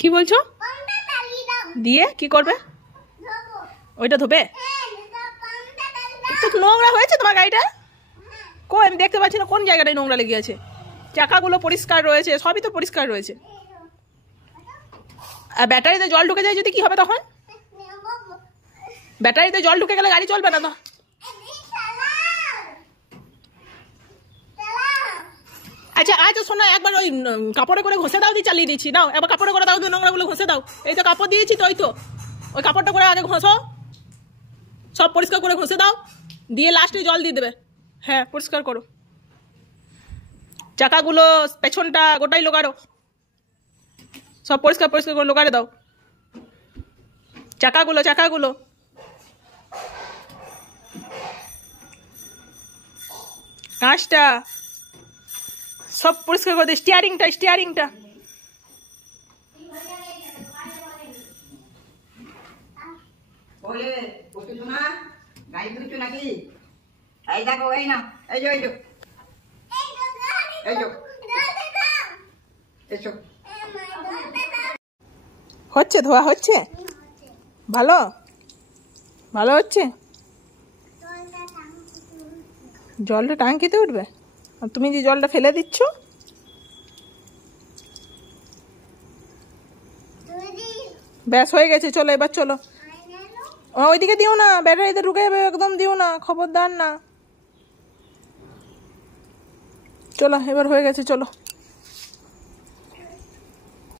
কি বলছো? দিয়ে কি করবে? ওইটা ধোবে? একটু নোংরা হয়েছে তোমার গাড়িটা? কই আমি দেখতে পাচ্ছি না কোন জায়গাটায় নোংরা লেগে আছে। চাকাগুলো পরিষ্কার রয়েছে, সবই তো পরিষ্কার রয়েছে। আর ব্যাটারিতে জল ঢুকে যায় যদি কি হবে তখন? ব্যাটারিতে জল ঢুকে গেলে গাড়ি চলবে না তো। আচ্ছা আচ্ছা শোনো, একবার ওই কাপড়ে করে ঘষে দাও, দিয়ে চালিয়ে দিচ্ছি। দাও একবার কাপড়ে করে দাও, নোংরাগুলো ঘষে দাও। এই তো কাপড় দিয়েছি তো, ওই তো ওই কাপড়টা করে আগে ঘষো, সব পরিষ্কার করে ঘষে দাও, দিয়ে লাস্টে জল দিয়ে দেবে। হ্যাঁ পরিষ্কার করো, চাকাগুলো পেছনটা গোটাই লোকারো, সব পরিষ্কার পরিষ্কার করে লোকারে দাও। চাকাগুলো চাকাগুলো কাঁচটা সব পরিষ্কার করে দে। স্টিয়ারিংটা স্টিয়ারিংটা হচ্ছে, ধোয়া হচ্ছে, ভালো ভালো হচ্ছে। জলটা টাঙ্কিতে উঠবে, আর তুমি যে জলটা ফেলে দিচ্ছ। ব্যাস হয়ে গেছে, চলো এবার চলো। ওইদিকে দিও না, ব্যাটারিতে ঢুকে যাবে, একদম দিও না, খবরদার না। চলো এবার হয়ে গেছে, চলো।